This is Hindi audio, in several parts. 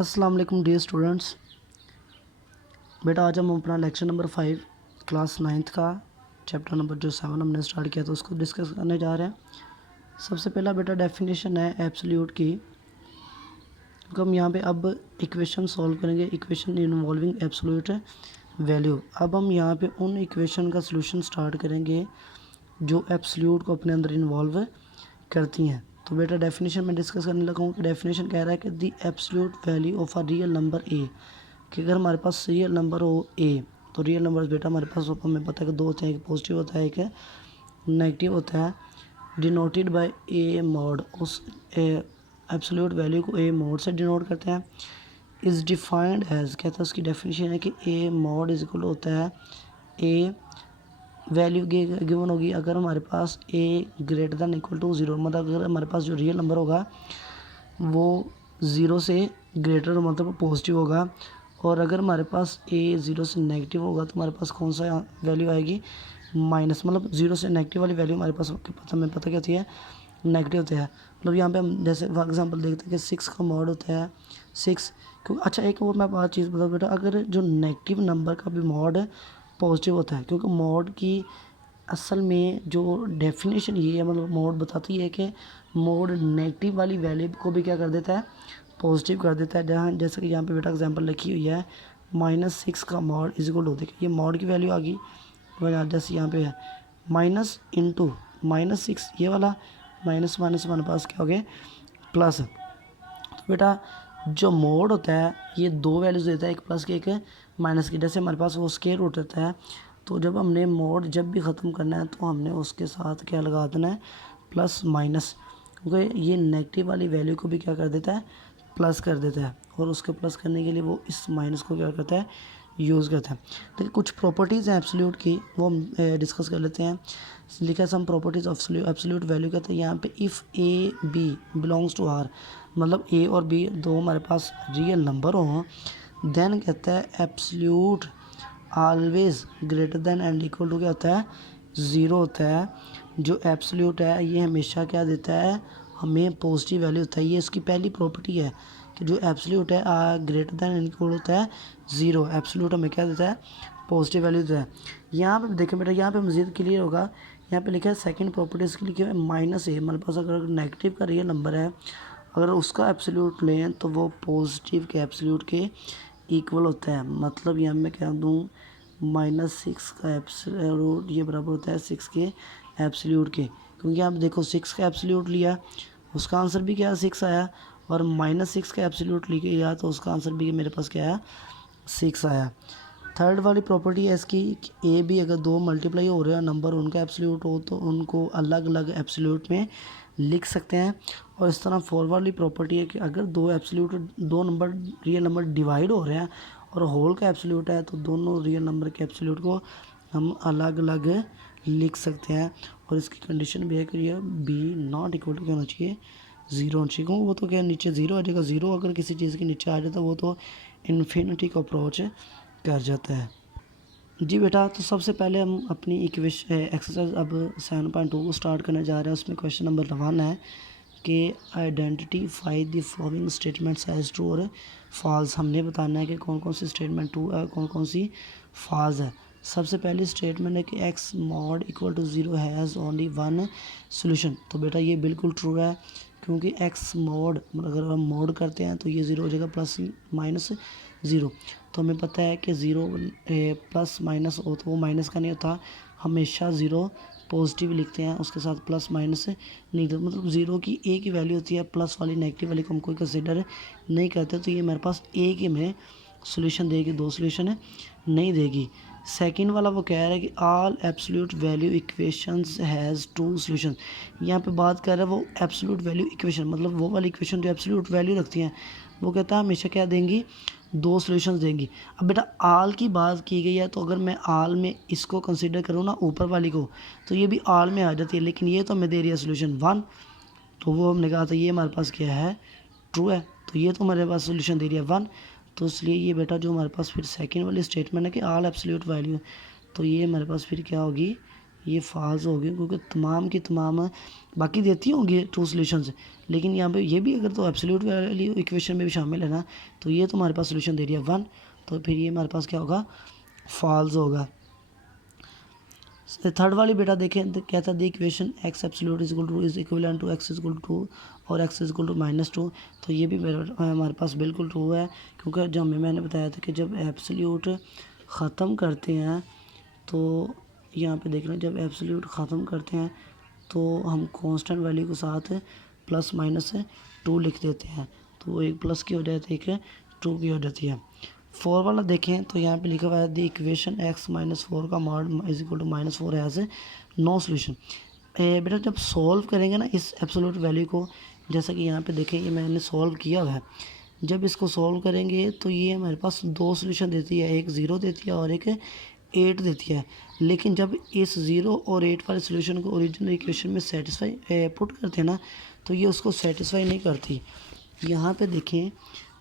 अस्सलाम वालेकुम डियर स्टूडेंट्स। बेटा आज हम अपना लेक्चर नंबर 5 क्लास 9th का चैप्टर नंबर जो 7 हमने स्टार्ट किया था उसको डिस्कस करने जा रहे हैं। सबसे पहला बेटा डेफिनेशन है एब्सोल्यूट की। तो हम यहाँ पे अब इक्वेशन सॉल्व करेंगे, इक्वेशन इन्वॉल्विंग एब्सोल्यूट वैल्यू। अब हम यहाँ पे उन इक्वेशन का सलूशन स्टार्ट करेंगे जो एब्सोल्यूट को अपने अंदर इन्वॉल्व करती हैं। तो बेटा डेफिनेशन में डिस्कस करने लगा हूँ कि डेफिनेशन कह रहा है कि the absolute value of a real number A, कि अगर हमारे पास रियल नंबर हो ए, तो रियल नंबर बेटा हमारे पास हमें पता है कि दो होते हैं, एक पॉजिटिव होता है एक नेगेटिव होता है, डिनोटेड बाय ए मॉड। उस एब्सोल्यूट वैल्यू को ए मॉड से डिनोट करते हैं। इज़ डिफाइंड एज, कहता है उसकी डेफिनेशन है कि ए मॉड इज इक्वल होता है ए वैल्यू गिवन होगी अगर हमारे पास a greater than equal to zero, मतलब अगर हमारे पास जो रियल नंबर होगा वो ज़ीरो से ग्रेटर मतलब पॉजिटिव होगा, और अगर हमारे पास ए ज़ीरो से नेगेटिव होगा तो हमारे पास कौन सा वैल्यू आएगी, माइनस। मतलब ज़ीरो से नेगेटिव वाली वैल्यू हमारे पास हमें पता क्या होती है, नेगेटिव होता है। मतलब यहाँ पे हम जैसे फॉर एग्जांपल देखते हैं कि 6 का मॉड होता है 6। क्योंकि अच्छा एक वो मैं बात चीज़ बताऊँ बेटा, अगर जो नेगेटिव नंबर का भी मॉड पॉजिटिव होता है, क्योंकि मॉड की असल में जो डेफिनेशन ये है, मतलब मोड बताती है कि मोड नेगेटिव वाली वैल्यू को भी क्या कर देता है, पॉजिटिव कर देता है। जहाँ जैसे कि यहाँ पे बेटा एग्जांपल लिखी हुई है -6 का मॉड इज इक्वल टू, देखिए ये मॉड की वैल्यू आ गई, जैसे यहाँ पे है माइनस इंटू -6, ये वाला माइनस माइनस हमारे पास क्या हो गया प्लस। तो बेटा जो मोड होता है ये दो वैल्यूज देता है, एक प्लस की एक माइनस की। जैसे हमारे पास वो स्क्वायर रूट रहता है, तो जब हमने मोड जब भी ख़त्म करना है तो हमने उसके साथ क्या लगा देना है, प्लस माइनस, क्योंकि ये नेगेटिव वाली वैल्यू को भी क्या कर देता है, प्लस कर देता है, और उसके प्लस करने के लिए वो इस माइनस को क्या करता है, यूज़ करता है। देखिए कुछ प्रॉपर्टीज़ हैं एब्सोल्यूट की, वो हम डिस्कस कर लेते हैं। लिखा है some properties of absolute value, कहते हैं यहाँ पे if A B belongs to R, मतलब ए और बी दो हमारे पास रियल नंबर हों, देन कहता है absolute always greater than and equal to क्या होता है, ज़ीरो होता है। जो एब्सोल्यूट है ये हमेशा क्या देता है, हमें पॉजिटिव वैल्यू होता है। ये इसकी पहली प्रॉपर्टी है कि जो एब्सोल्यूट है ग्रेटर देन एंड इक्वल होता है ज़ीरो। एब्सोल्यूट हमें क्या देता है, पॉजिटिव वैल्यू देता है। यहाँ पे देखें बेटा, यहाँ पे मज़ीद क्लियर होगा, यहाँ पे लिखा है सेकंड प्रॉपर्टी इसकी लिखी है माइनस ए, हमारे पास अगर नेगेटिव का रियल नंबर है, अगर उसका एब्सोल्यूट लें तो वो पॉजिटिव के एब्सोल्यूट के इक्वल होता है। मतलब यहाँ मैं कह दूँ -6 का एब्सोल्यूट ये बराबर होता है 6 के एब्सोल्यूट के, क्योंकि आप देखो 6 का एब्सोल्यूट लिया उसका आंसर भी क्या 6 आया, और -6 का एब्सोल्यूट लिया तो उसका आंसर भी मेरे पास क्या आया, 6 आया। थर्ड वाली प्रॉपर्टी है इसकी कि ए बी अगर दो मल्टीप्लाई हो रहे हैं नंबर, उनका एब्सोल्यूट हो तो उनको अलग अलग एब्सोल्यूट में लिख सकते हैं। और इस तरह फोर्थ वाली प्रॉपर्टी है कि अगर दो एब्सोल्यूट दो नंबर रियल नंबर डिवाइड हो रहे हैं और होल का एब्सोल्यूट है तो दोनों रियल नंबर के एब्सोल्यूट को हम अलग अलग लिख सकते हैं। और इसकी कंडीशन भी है कि ये बी नॉट इक्वल टू क्या होना चाहिए, ज़ीरो होना चाहिए। वो तो क्या नीचे ज़ीरो आ जाएगा, ज़ीरो अगर किसी चीज़ के नीचे आ जाता है वो तो इन्फिनिटी को अप्रोच कर जाता है। जी बेटा, तो सबसे पहले हम अपनी इक्वेशन एक्सरसाइज अब 7.2 को स्टार्ट करने जा रहे हैं। उसमें क्वेश्चन नंबर 1 है कि identify the following statements as true और फॉल्स। हमने बताना है कि कौन कौन सी स्टेटमेंट ट्रू है, कौन कौन सी फॉल्स है। सबसे पहली स्टेटमेंट है कि x mod equal to zero has only one solution. तो बेटा ये बिल्कुल ट्रू है, क्योंकि एक्स मॉड अगर हम मॉड करते हैं तो ये ज़ीरो हो जाएगा प्लस माइनस ज़ीरो। तो हमें पता है कि ज़ीरो प्लस माइनस हो तो वो माइनस का नहीं होता, हमेशा ज़ीरो पॉजिटिव लिखते हैं, उसके साथ प्लस माइनस नहीं होता। मतलब ज़ीरो की ए की वैल्यू होती है, प्लस वाली नेगेटिव वाली को हम कोई कंसिडर नहीं करते। तो ये मेरे पास ए के में सोल्यूशन देगी, दो सोल्यूशन नहीं देगी। सेकंड वाला वो कह रहा है कि all absolute value equations has two solution. यहाँ पे बात कर रहा है वो एब्सोल्यूट वैल्यू इक्वेशन, मतलब वो वाली इक्वेशन जो एब्सोल्यूट वैल्यू रखती हैं, वो कहता है हमेशा क्या देंगी, दो सॉल्यूशंस देंगी। अब बेटा आल की बात की गई है, तो अगर मैं आल में इसको कंसीडर करूँ ना ऊपर वाली को, तो ये भी आल में आ जाती है, लेकिन ये तो हमें दे रही है सोल्यूशन 1, तो वो हमने कहा था ये हमारे पास क्या है, ट्रू है। तो ये तो हमारे पास सोल्यूशन दे रही है 1, तो इसलिए ये बेटा जो हमारे पास फिर सेकेंड वाली स्टेटमेंट है कि आल एब्सोल्यूट वैल्यू, तो ये हमारे पास फिर क्या होगी, ये फॉल्स होगी क्योंकि तमाम की तमाम बाकी देती होंगी ट्रू सॉल्यूशंस, लेकिन यहाँ पे ये भी अगर तो एब्सोल्यूट वैल्यू इक्वेशन में भी शामिल है ना, तो ये तो हमारे पास सोल्यूशन दे रही है 1, तो फिर ये हमारे पास क्या होगा, फॉल्स होगा। थर्ड वाली बेटा देखें तो क्या था, the equation x absolute is equal to is equivalent to x is equal to और एक्स इज इक्वल टू -2, तो ये भी हमारे पास बिल्कुल ट्रू है, क्योंकि जब मैंने बताया था कि जब एब्सोल्यूट ख़त्म करते हैं तो यहाँ पे देख रहे हैं, जब एब्सोल्यूट ख़त्म करते हैं तो हम कांस्टेंट वैल्यू के साथ +-2 लिख देते हैं, तो एक प्लस की हो जाती है, एक टू की हो जाती है। 4 वाला देखें तो यहाँ पे लिखा हुआ है द इक्वेशन x-4 का mod is equal to -4 as a no solution. बेटा जब सॉल्व करेंगे ना इस एब्सोल्यूट वैल्यू को, जैसा कि यहाँ पे देखें ये मैंने सॉल्व किया हुआ है, जब इसको सॉल्व करेंगे तो ये हमारे पास 2 सोल्यूशन देती है, एक 0 देती है और एक 8 देती है। लेकिन जब इस 0 और 8 वाले सोल्यूशन को ओरिजिनल इक्वेशन में सेटिस्फाई पुट करते हैं ना, तो ये उसको सेटिस्फाई नहीं करती। यहाँ पे देखें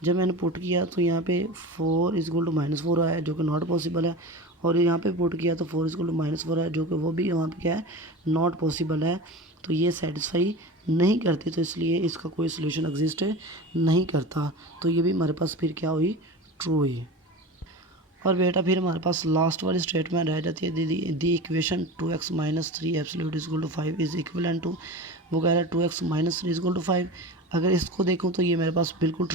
जब मैंने पुट किया तो यहाँ पे 4 इज इक्वल टू -4 आया, जो कि नॉट पॉसिबल है, और यहाँ पे पुट किया तो 4 इज इक्वल टू -4 है, जो कि वो भी यहाँ पे क्या है, नॉट पॉसिबल है, तो ये सेटिस्फाई नहीं करती, तो इसलिए इसका कोई सोल्यूशन एग्जिस्ट नहीं करता, तो ये भी हमारे पास फिर क्या हुई, ट्रू हुई। और बेटा फिर हमारे पास लास्ट वाली स्टेटमेंट रह जाती है, the equation 2x - 3 absolute is equal to 5 is equivalent to, वो कह रहा है 2x - 3 इज इक्वल टू 5। अगर इसको देखूँ तो ये मेरे पास बिल्कुल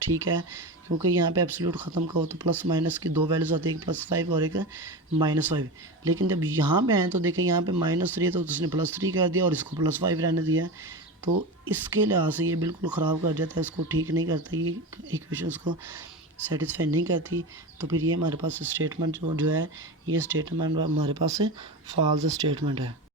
ठीक है, क्योंकि यहाँ पे एब्सोल्यूट ख़त्म का हो तो प्लस माइनस की 2 वैल्यूज आती है, एक +5 और एक -5। लेकिन जब यहाँ पे आए तो देखें यहाँ पे -3 है तो उसने +3 कर दिया और इसको +5 रहने दिया, तो इसके लिहाज से ये बिल्कुल ख़राब कर जाता है, इसको ठीक नहीं करता, ये इक्वेशंस को सेटिस्फाई नहीं करती, तो फिर ये हमारे पास स्टेटमेंट जो है, ये स्टेटमेंट हमारे पास फॉल्स स्टेटमेंट है।